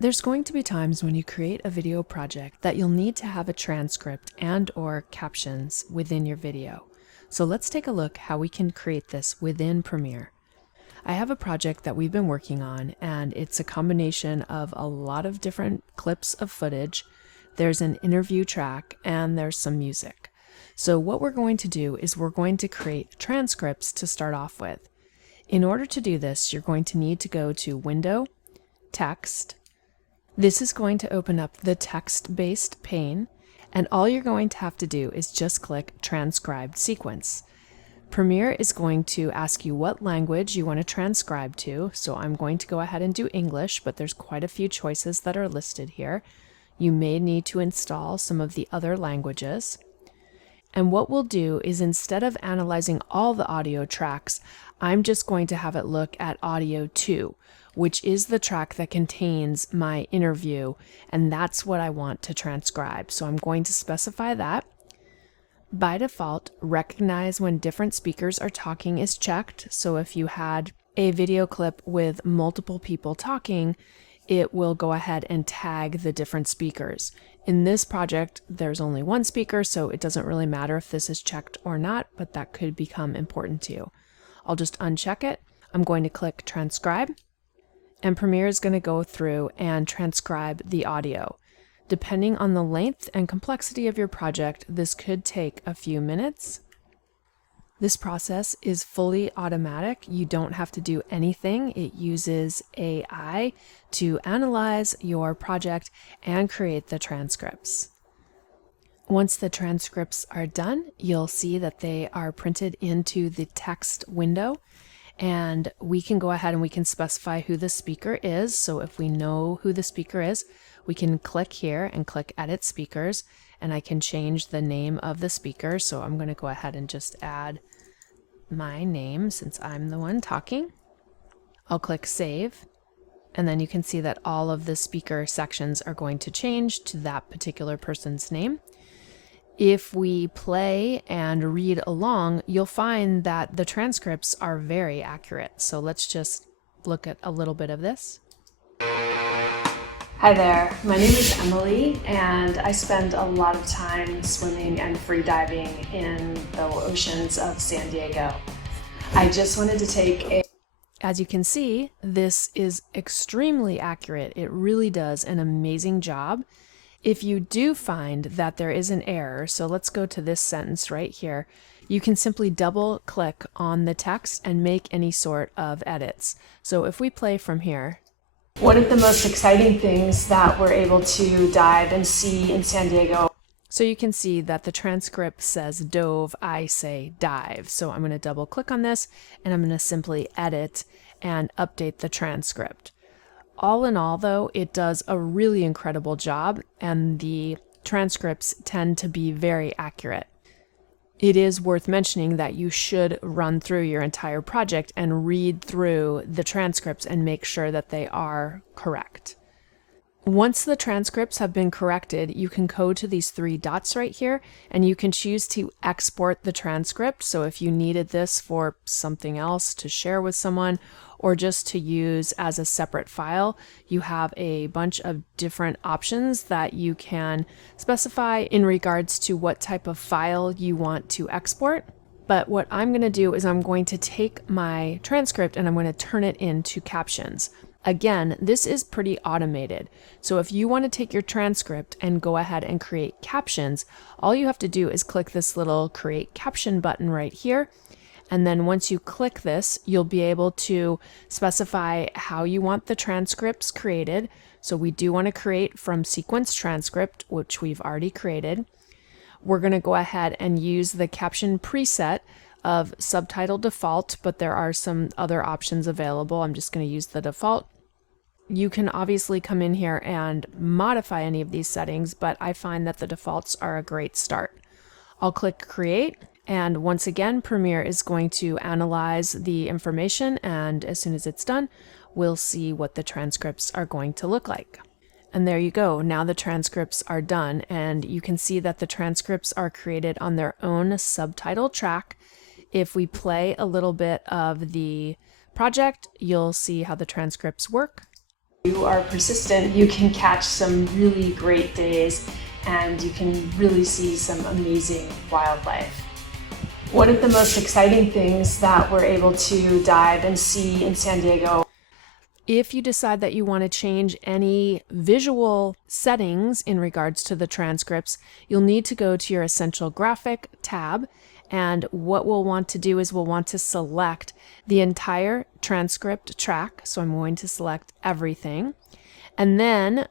There's going to be times when you create a video project that you'll need to have a transcript and/or captions within your video. So let's take a look how we can create this within Premiere. I have a project that we've been working on, and it's a combination of a lot of different clips of footage. There's an interview track and there's some music. So what we're going to do is we're going to create transcripts to start off with. In order to do this, you're going to need to go to Window, Text. This is going to open up the text-based pane, and all you're going to have to do is just click Transcribed Sequence. Premiere is going to ask you what language you want to transcribe to, so I'm going to go ahead and do English, but there's quite a few choices that are listed here. You may need to install some of the other languages. And what we'll do is, instead of analyzing all the audio tracks, I'm just going to have it look at audio 2, which is the track that contains my interview, and that's what I want to transcribe. So I'm going to specify that. By default, recognize when different speakers are talking is checked. So if you had a video clip with multiple people talking, it will go ahead and tag the different speakers. In this project, there's only one speaker, so it doesn't really matter if this is checked or not, but that could become important to you. I'll just uncheck it. I'm going to click Transcribe, and Premiere is going to go through and transcribe the audio. Depending on the length and complexity of your project, this could take a few minutes. This process is fully automatic. You don't have to do anything. It uses AI to analyze your project and create the transcripts. Once the transcripts are done, you'll see that they are printed into the text window, and we can go ahead and we can specify who the speaker is. So if we know who the speaker is, we can click here and click Edit Speakers, and I can change the name of the speaker. So I'm going to go ahead and just add my name since I'm the one talking. I'll click Save, and then you can see that all of the speaker sections are going to change to that particular person's name. If we play and read along, you'll find that the transcripts are very accurate. So let's just look at a little bit of this. Hi there, my name is Emily, and I spend a lot of time swimming and free diving in the oceans of San Diego. I just wanted to take As you can see, this is extremely accurate. It really does an amazing job. If you do find that there is an error, so let's go to this sentence right here, you can simply double click on the text and make any sort of edits. So if we play from here, one of the most exciting things that we're able to dive and see in San Diego. So you can see that the transcript says dove, I say dive. So I'm going to double click on this and I'm going to simply edit and update the transcript. All in all, though, it does a really incredible job, and the transcripts tend to be very accurate. It is worth mentioning that you should run through your entire project and read through the transcripts and make sure that they are correct. Once the transcripts have been corrected, you can go to these three dots right here, and you can choose to export the transcript. So if you needed this for something else to share with someone, or just to use as a separate file, you have a bunch of different options that you can specify in regards to what type of file you want to export. But what I'm going to do is I'm going to take my transcript and I'm going to turn it into captions. Again, this is pretty automated. So if you want to take your transcript and go ahead and create captions, all you have to do is click this little Create Caption button right here. And then once you click this, you'll be able to specify how you want the transcripts created. So we do want to create from sequence transcript, which we've already created. We're going to go ahead and use the caption preset of subtitle default, but there are some other options available. I'm just going to use the default. You can obviously come in here and modify any of these settings, but I find that the defaults are a great start. I'll click Create. And once again, Premiere is going to analyze the information, and as soon as it's done, we'll see what the transcripts are going to look like. And there you go. Now the transcripts are done, and you can see that the transcripts are created on their own subtitle track. If we play a little bit of the project, you'll see how the transcripts work. you are persistent, you can catch some really great days and you can really see some amazing wildlife. One of the most exciting things that we're able to dive and see in San Diego, if you decide that you want to change any visual settings in regards to the transcripts, you'll need to go to your Essential Graphic tab. And what we'll want to do is we'll want to select the entire transcript track. So I'm going to select everything. And then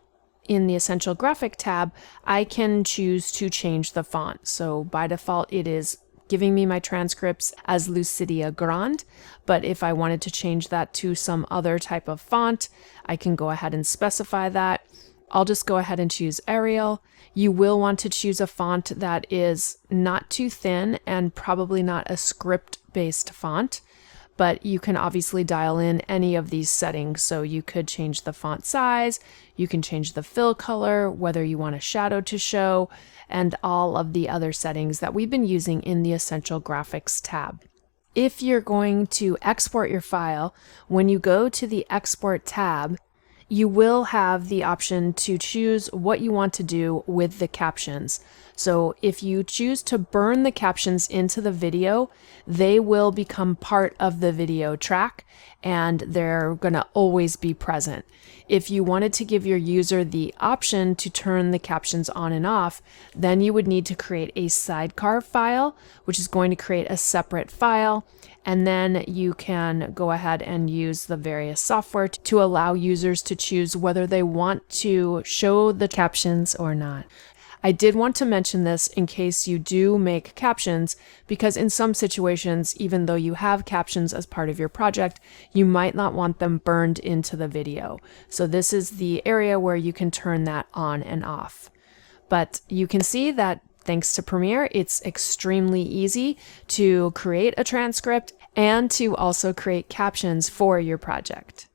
in the Essential Graphic tab, I can choose to change the font. So by default, it is giving me my transcripts as Lucidia Grande, but if I wanted to change that to some other type of font, I can go ahead and specify that. I'll just go ahead and choose Arial. You will want to choose a font that is not too thin and probably not a script-based font, but you can obviously dial in any of these settings. So you could change the font size, you can change the fill color, whether you want a shadow to show, and all of the other settings that we've been using in the Essential Graphics tab. If you're going to export your file, when you go to the Export tab, you will have the option to choose what you want to do with the captions. So if you choose to burn the captions into the video, they will become part of the video track and they're going to always be present. If you wanted to give your user the option to turn the captions on and off, then you would need to create a sidecar file, which is going to create a separate file. And then you can go ahead and use the various software to allow users to choose whether they want to show the captions or not. I did want to mention this in case you do make captions, because in some situations, even though you have captions as part of your project, you might not want them burned into the video. So this is the area where you can turn that on and off. But you can see that thanks to Premiere, it's extremely easy to create a transcript and to also create captions for your project.